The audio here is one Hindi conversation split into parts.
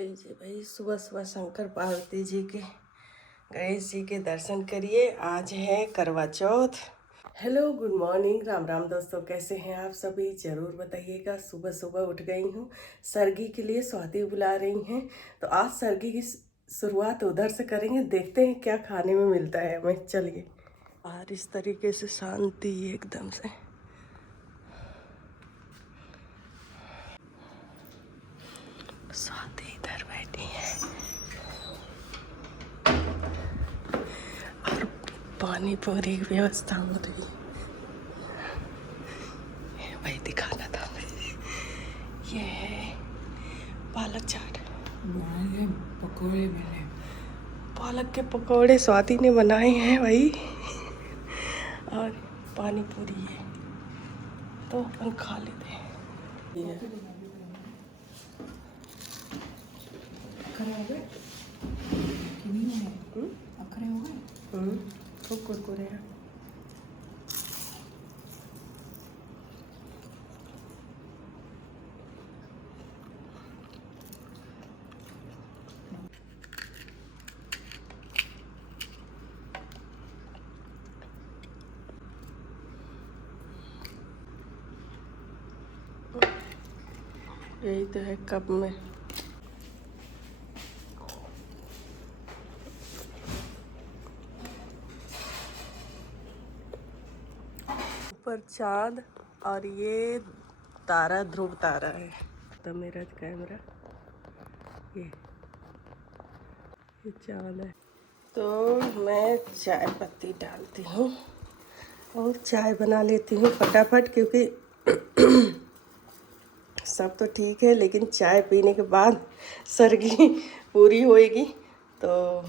जी भाई, सुबह सुबह शंकर पार्वती जी के, गणेश जी के दर्शन करिए। आज है Karva Chauth. Hello, good morning, Ram Ram दोस्तों, कैसे हैं आप सभी? ज़रूर बताइएगा। सुबह सुबह उठ गई हूँ, सरगी के लिए स्वाति बुला रही हैं, तो आज सरगी की शुरुआत उधर से करेंगे। देखते हैं क्या खाने में मिलता है हमें। चलिए। और इस तरीके से शांति एकदम से। स्वाति इधर बैठी है और पानी पूरी व्यवस्था हो रही है। भाई दिखाना था मुझे। ये है पालक चाट, पकोड़े बने। पालक के पकोड़े स्वाति ने बनाए हैं भाई। और पानी पूरी है, तो अपन खा लेते हैं। खूब कुरकुरे हैं। यही तो है कप में। ऊपर चाँद और ये तारा, ध्रुव तारा है। तो मेरा कैमरा ये चाँद है। तो मैं चाय पत्ती डालती हूँ और चाय बना लेती हूँ फटाफट, क्योंकि सब तो ठीक है, लेकिन चाय पीने के बाद सरगी पूरी होएगी। तो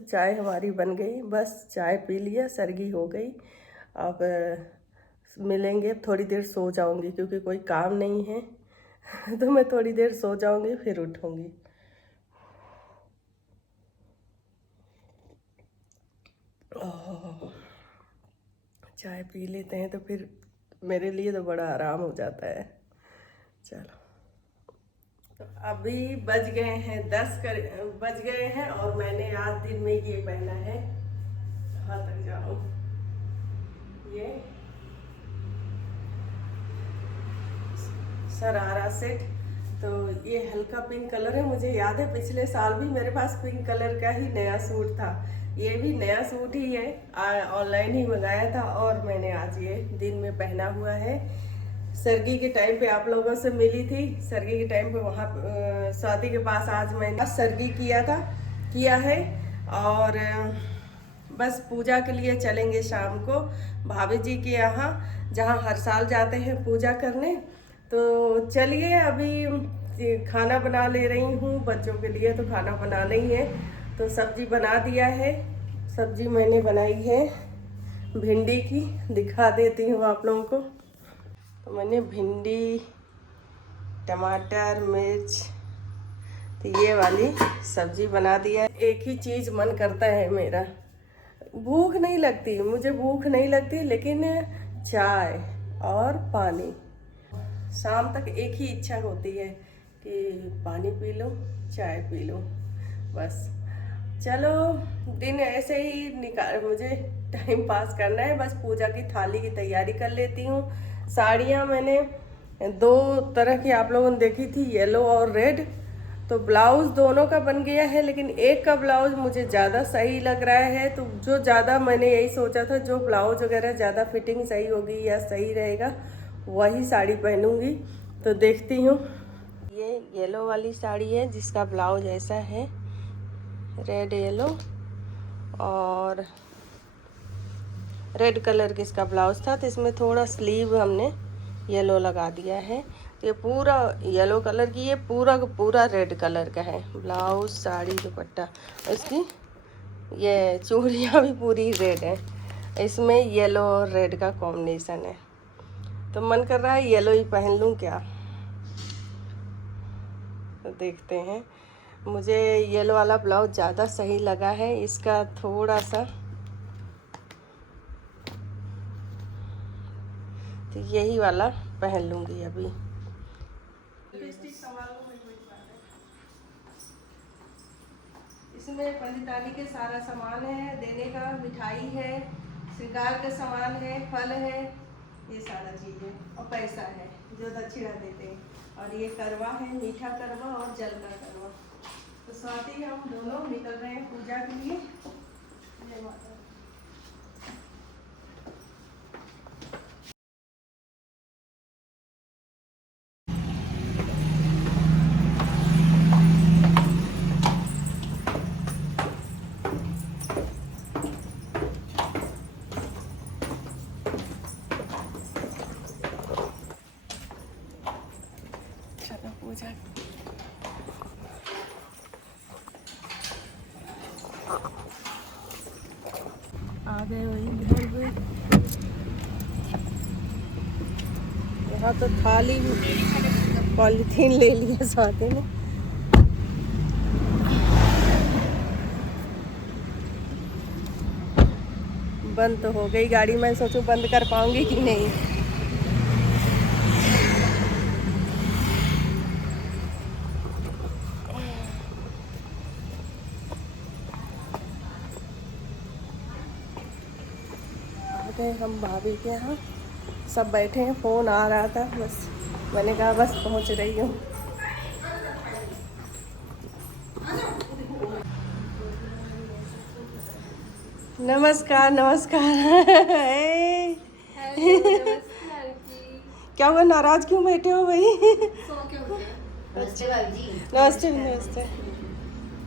चाय हमारी बन गई, बस चाय पी लिया, सरगी हो गई। अब मिलेंगे। थोड़ी देर सो जाऊंगी क्योंकि कोई काम नहीं है। तो मैं थोड़ी देर सो जाऊंगी, फिर उठूंगी। चाय पी लेते हैं तो फिर मेरे लिए तो बड़ा आराम हो जाता है। चलो, तो अभी बज गए हैं और मैंने आज दिन में ये पहना है। कहाँ तक जाऊँ? ये शरारा सेट। तो ये हल्का पिंक कलर है। मुझे याद है पिछले साल भी मेरे पास पिंक कलर का ही नया सूट था। ये भी नया सूट ही है, ऑनलाइन ही मंगाया था और मैंने आज ये दिन में पहना हुआ है। सरगी के टाइम पे आप लोगों से मिली थी। सरगी के टाइम पे वहाँ स्वाति के पास आज मैंने सरगी किया है। और बस पूजा के लिए चलेंगे शाम को भाभी जी के यहाँ, जहाँ हर साल जाते हैं पूजा करने। तो चलिए, अभी खाना बना ले रही हूँ बच्चों के लिए। तो खाना बनाना ही है, तो सब्जी बना दिया है। सब्जी मैंने बनाई है भिंडी की, दिखा देती हूँ आप लोगों को। तो मैंने भिंडी, टमाटर, मिर्च, तो ये वाली सब्जी बना दिया है। एक ही चीज़ मन करता है मेरा, भूख नहीं लगती, मुझे भूख नहीं लगती, लेकिन चाय और पानी। शाम तक एक ही इच्छा होती है कि पानी पी लो, चाय पी लो, बस। चलो, दिन ऐसे ही मुझे टाइम पास करना है। बस पूजा की थाली की तैयारी कर लेती हूँ। साड़ियाँ मैंने दो तरह की आप लोगों ने देखी थी, येलो और रेड। तो ब्लाउज़ दोनों का बन गया है, लेकिन एक का ब्लाउज़ मुझे ज़्यादा सही लग रहा है। तो जो ज़्यादा मैंने यही सोचा था, जो ब्लाउज़ वगैरह ज़्यादा फिटिंग सही होगी या सही रहेगा, वही साड़ी पहनूंगी। तो देखती हूँ। ये येलो वाली साड़ी है जिसका ब्लाउज ऐसा है, रेड येलो, और रेड कलर की इसका ब्लाउज था। तो इसमें थोड़ा स्लीव हमने येलो लगा दिया है। ये पूरा येलो कलर की, ये पूरा का पूरा रेड कलर का है ब्लाउज, साड़ी, दुपट्टा। इसकी ये चूड़ियाँ भी पूरी रेड है। इसमें येलो और रेड का कॉम्बिनेशन है। तो मन कर रहा है येलो ही पहन लूँ क्या। तो देखते हैं। मुझे येलो वाला ब्लाउज ज़्यादा सही लगा है। इसका थोड़ा सा, तो यही वाला पहन लूँगी अभी। इसमें पंडितानी के सारा सामान है देने का, मिठाई है, श्रृंगार का सामान है, फल है, ये सारा चीज़ें और पैसा है जो दक्षिणा देते हैं। और ये करवा है, मीठा करवा और जल का करवा। तो साथ ही हम दोनों निकल रहे हैं पूजा के लिए। जय माता। चलो पूजा आ गए वही घर में। यहाँ तो थाली पॉलीथीन ले लिया स्वाति ने। बंद तो हो गई गाड़ी, मैं सोचूं बंद कर पाऊंगी कि नहीं। हम भाभी के यहाँ सब बैठे हैं, फ़ोन आ रहा था, बस मैंने कहा बस पहुँच रही हूँ। नमस्कार नमस्कार। क्या हुआ, नाराज क्यों बैठे हो भाई? नमस्ते नमस्ते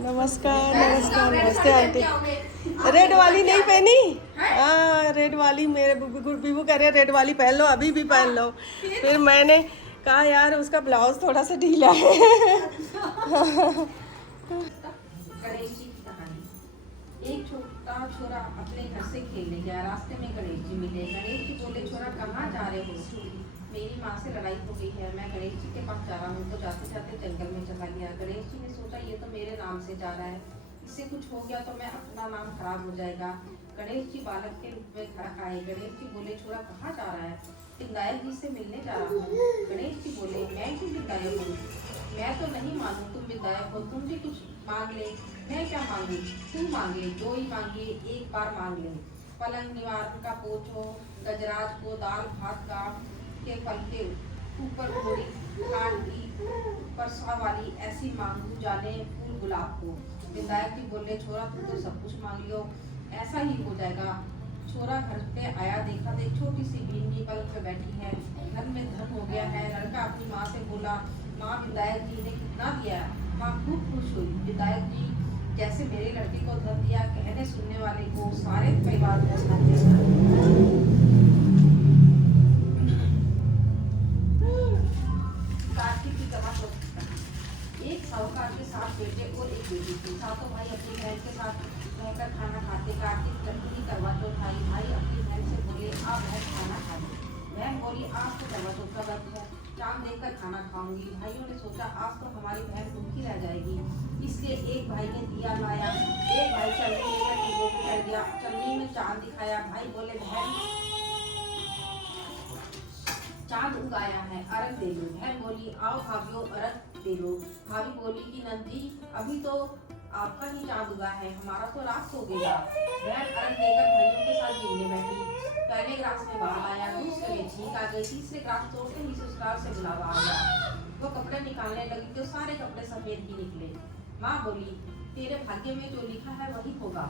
नमस्कार नमस्कार नमस्ते आंटी। रेड वाली नहीं पहनी? हाँ रेड वाली, मेरे बीबू कह रहे रेड वाली पहन लो, अभी भी पहन लो। फिर मैंने कहा यार उसका ब्लाउज थोड़ा सा ढीला है। एक छोटा छोरा अपने घर से खेलने गया, रास्ते में गणेश जी मिले। गणेश जी बोले छोरा कहाँ जा रहे हो? मेरी माँ से लड़ाई हो गई है, मैं गणेश जी के पास जा रहा हूँ। तो जाते जाते जंगल में चला गया। गणेश जी ने सोचा ये तो मेरे नाम से जा रहा है, इससे कुछ हो गया तो मैं अपना नाम खराब हो जाएगा। गणेश जी बालक के रूप में घर आए। गणेश जी बोले छोरा कहाँ जा रहा है? विधायक जी से मिलने जा रहा हूँ। गणेश जी बोले मैं क्यों विधायक हूँ? मैं तो नहीं मानू तुम विधायक हो, तुम भी कुछ मांग ले। मैं क्या मांगू? तुम मांगे, जो ही मांगे एक बार मांग ले। पलंग निवारण का पोछो, गजराज को दाल भात का के फल के ऊपर थोड़ी खाट की परसा वाली ऐसी मांगू जाने फूल गुलाब को। विधायक जी बोले छोरा तुम तो सब कुछ मांग लियो, ऐसा ही हो जाएगा। छोरा घर पे आया, देखा तो एक छोटी सी बीनी पलंग पे बैठी है। घर में धन हो गया है। लड़का अपनी माँ से बोला माँ विधायक जी ने कितना दिया? माँ खूब खुश हुई। विधायक जी जैसे मेरे लड़के को धन दिया, कहने सुनने वाले को सारे परिवार को धन दिया। कार्तिक की कथा। एक साहूकार के 7 बेटे और एक बेटी थी। सातों भाई अपनी बहन के साथ रहकर खाना खाते। कार्तिक लड़की करवा चौथ आई। भाई अपनी बहन से बोले आप बहन खाना खा लो। बहन बोली आज तो करवा चौथ का व्रत है, चांद देखकर खाना खाऊंगी। भाइयों ने सोचा आज तो हमारी बहन भूखी रह जाएगी, इसलिए एक भाई ने दिया लाया, एक भाई चलनी लेकर टीबों पे कर दिया। चलनी में चांद दिखाया। भाई बोले बहन चांद उगाया है, अर्घ दे लो। बहन बोली आओ भाभियों अर्घ दे लो। भाभी बोली कि नंदी अभी तो आपका ही चांद उगा है, हमारा तो रात हो गया। बहन अर्घ देकर भाइयों के साथ गिरने बैठी। पहले ग्रास में बाल आया, दूसरे में छींक आ गई, तीसरे ग्रास तोड़ते ही ससुराल से बुलावा आ गया। वो कपड़े निकालने लगी तो सारे कपड़े सफेद ही निकले। माँ बोली तेरे भाग्य में जो लिखा है वही होगा।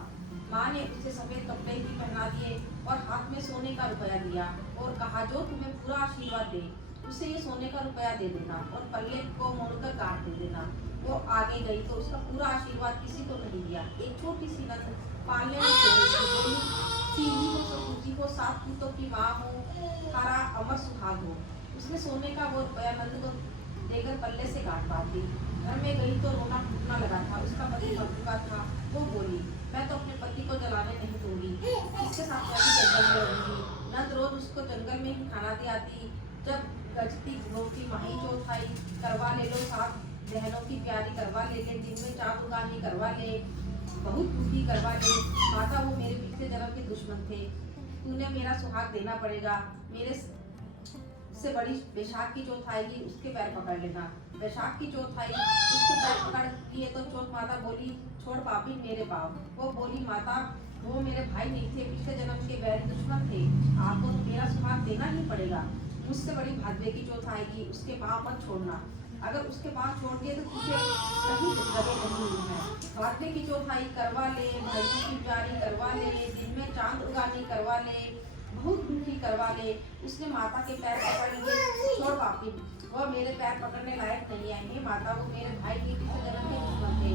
माँ ने उसे सफेद कपड़े भी पहना दिए और हाथ में सोने का रुपया दिया और कहा जो तुम्हें पूरा आशीर्वाद दे उसे ये सोने का रुपया दे देना और पल्ले को मोड़कर काट दे देना। वो आगे गई तो उसका पूरा आशीर्वाद किसी को नहीं दिया। एक छोटी सी नंद पालने में बोली सीधी हो सपूजी हो, 7 पूतों की माँ हो, तारा अमर सुहाग हो। उसने सोने का वो रुपया नंद को देकर पल्ले से काट बात दी। घर में गई तो रोना फूटना लगा था। उसका पति मर चुका था। वो बोली मैं तो अपने पति को जलाने नहीं दूंगी, इसके साथ मैं भी जंगल में रहूंगी। नंद रोज उसको जंगल में ही खाना दी आती। जब गजती घोटी माही चौथ आई, करवा ले लो 7 बहनों की प्यारी करवा ले ले, दिन में चांद उगानी करवा ले, बहुत दुखी करवा ले। माता वो मेरे पिछले जन्म के दुश्मन थे, तूने मेरा सुहाग देना पड़ेगा। मेरे उससे बड़ी बैशाख की चौथ आएगी, उसके पैर पकड़ लेना। बैशाख की चौथ आई, उसके पैर पकड़ लिए तो चौथ माता बोली छोड़ पापी मेरे पाँव। वो बोली माता वो मेरे भाई नहीं थे, पिछले जन्म के बैरी दुश्मन थे, आपको तो मेरा सुहाग देना ही पड़ेगा। मुझसे बड़ी भादवे की चौथ आएगी, उसके पाँव मत छोड़ना। अगर उसके पाँव छोड़ दिए तो तुझे कहीं जगह नहीं है। भादवे की चौथ आई, करवा ले भाइयों की प्यारी करवा ले, दिन में चांद उगानी करवा ले, बहुत दुखी करवा ले। उसने माता के पैर पकड़ लिए, छोड़ पापी वह मेरे पैर पकड़ने लायक नहीं है। हे माता वो मेरे भाई के पिछले जन्म के दुश्मन थे,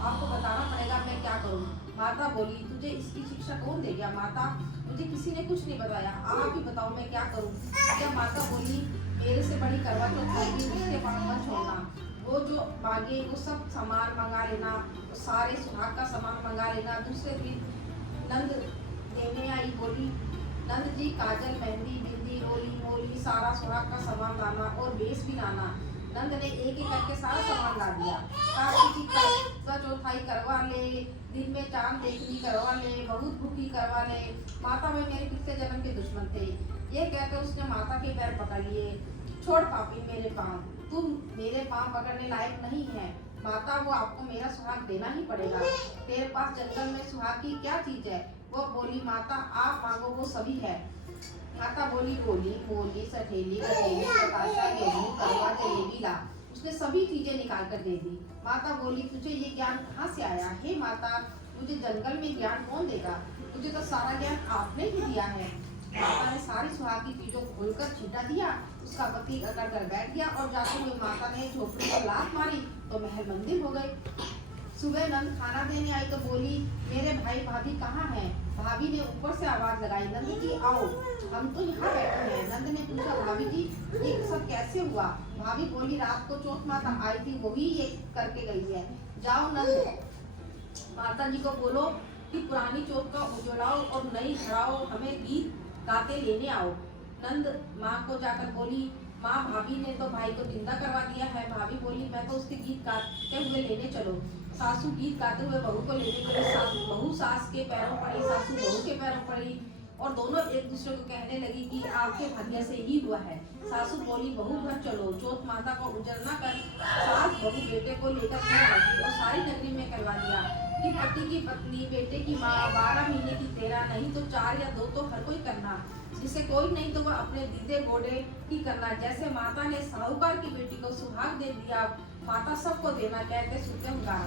आपको बताना पड़ेगा मैं क्या करूं। माता बोली तुझे इसकी शिक्षा कौन दे गया? माता मुझे किसी ने कुछ नहीं बताया, आप ही बताओ मैं क्या करूं। क्या माता बोली मेरे से बड़ी करवा चौथ आएगी, उसके पाँव मत छोड़ना। वो जो मांगे वो सब सामान मंगा लेना, सारे सुहाग का सामान मंगा लेना। दूसरे दिन नंद देने आई, बोली नंद जी काजल मेहंदी बिंदी रोली मोली सारा सुहाग का सामान लाना और बेस भी लाना। नंद ने एक एक करके सारा सामान ला दिया। कार्तिक का चौथाई करवा ले, दिन में चांद देखनी करवा ले, बहुत भूखी करवा ले, माता में मेरे पिछले जन्म के दुश्मन थे। ये कहकर उसने माता के पैर पकड़ लिए, छोड़ पापी मेरे पाँव, तुम मेरे पाँव पकड़ने लायक नहीं है। माता वो आपको मेरा सुहाग देना ही पड़ेगा, तेरे पास जंगल में सुहाग की क्या चीज है? वो बोली माता आप मांगो वो सभी है। माता बोली गोली मोली सठेली गठेली बताशा गेहूं करवा जलेबी ला, उसने सभी चीजें निकाल कर दे दी। माता बोली तुझे ये ज्ञान कहाँ से आया? हे माता मुझे जंगल में ज्ञान कौन देगा? मुझे तो सारा ज्ञान आपने ही दिया है। माता ने सारी सुहाग की चीजों को खोलकर छींटा दिया, उसका पति अकड़ कर बैठ गया और जाते हुए माता ने झोपड़ी को लात मारी तो महल मंदिर हो गए। सुबह नंद खाना देने आई तो बोली मेरे भाई भाभी कहाँ हैं? भाभी ने ऊपर से आवाज लगाई नंद जी आओ, हम तो यहाँ बैठे हैं। नंद ने पूछा भाभी जी ये सब कैसे हुआ? भाभी बोली रात को चौथ माता आई थी, वही ये करके गई है। जाओ नंद माता जी को बोलो कि पुरानी चौथ का उजड़ाओ और नई धराओ, हमें गीत गाते लेने आओ। नंद माँ को जाकर बोली माँ भाभी ने तो भाई को जिंदा करवा दिया है। भाभी बोली मैं तो उसके गीत गाते हुए लेने चलो। सासू गीत गाते हुए बहू को लेने गई, बहू सास के पैरों पड़ी, सासू बहू के पैरों पड़ी और दोनों एक दूसरे को कहने लगी कि आपके भाग्य से ही हुआ है। सासू बोली बहू घर चलो, चौथ माता को उजड़ना कर सास बहू बेटे को लेकर घर आई और सारी नगरी में करवा दिया कि पति की पत्नी बेटे की माँ 12 महीने की तेरा, नहीं तो 4 या 2 तो हर कोई करना, जिसे कोई नहीं तो वह अपने दीदे गोडे ही करना। जैसे माता ने साहूकार की बेटी को सुहाग दे दिया, माता सबको देना कहते सुनते हम गा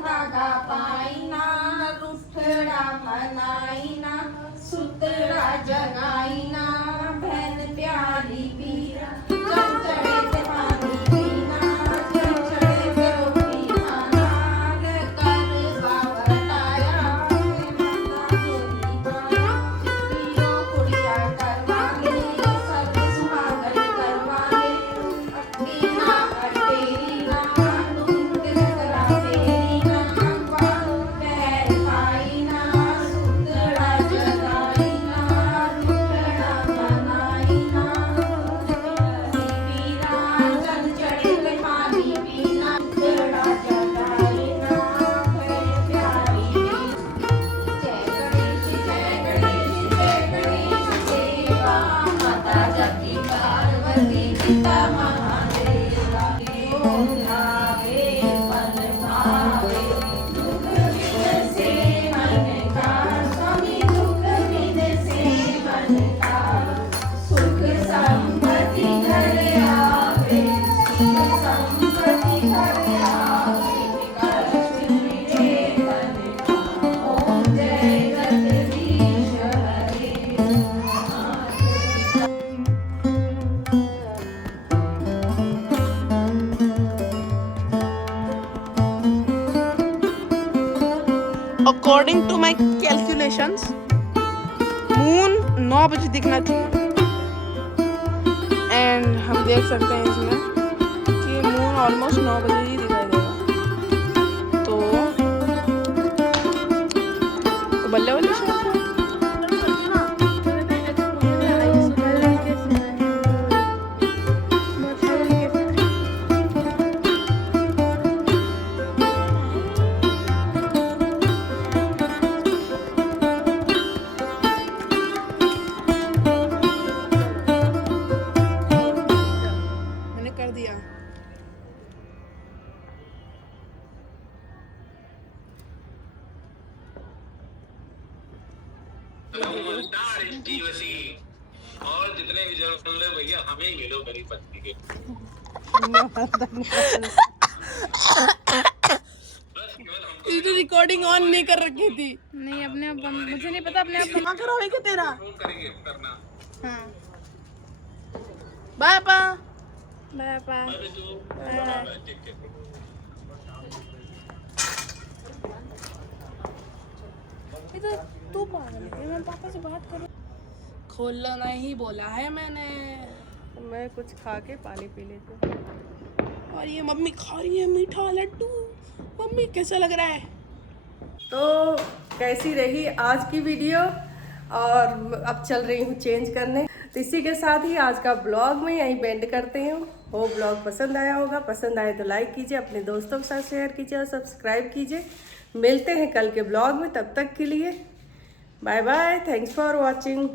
धागा पाईना रुठड़ा मनाईना सुतरा जगाईना बहन प्यारी पीरा चढ़े ते पानी पीना चढ़े ते रोटी खाना कर बावटाया माता बोली खाना पीरो कुड़िया करवा ले सब सुहागन करवा ले अट्टी ना अटेरी ना दूध करा तेरी ना पैर पाईना सुतरा जगाईना रुठड़ा मनाईना पीरा चल चढ़े ते पानी पीना सुतरा जगाईना बहन प्यारी जय गणेश देवा माता जगती पार्वती पिता महादेवा ओम भावे फल भावे दुख विद से मन का स्वामी दुख विद से मन का सुख संपत्ति घर आवे सुख संपत्ति घर आवे कष्ट मिटे मन का ओम जय जगदीश हरे According to my calculations, moon 9 बजे दिखना चाहिए एंड हम देख सकते हैं इसमें कि मून ऑलमोस्ट 9 बजे ही दिखाई देगा। तो बल्ले बल्ले पसंद है भैया, हमें ही ले लो मेरी पत्नी के। बस केवल हमको ये तो रिकॉर्डिंग ऑन नहीं कर रखी थी। नहीं अपने आप मुझे नहीं पता, अपने आप कहाँ करोगे क्या तेरा? फोन करेंगे करना। हाँ बाय पा। Bye bye. अरे तू बाय, टेक केयर। ये तो तू पागल है, मैं पापा से बात करूँ। खोलना नहीं बोला है मैंने। मैं कुछ खा के पानी पी लेती हूँ। और ये मम्मी खा रही है मीठा लड्डू। मम्मी कैसा लग रहा है? तो कैसी रही आज की वीडियो, और अब चल रही हूँ चेंज करने। तो इसी के साथ ही आज का ब्लॉग में यहीं बेंड करते हूँ। वो ब्लॉग पसंद आया होगा, पसंद आए तो लाइक कीजिए, अपने दोस्तों के साथ शेयर कीजिए और सब्सक्राइब कीजिए। मिलते हैं कल के ब्लॉग में, तब तक के लिए bye bye, thanks for watching.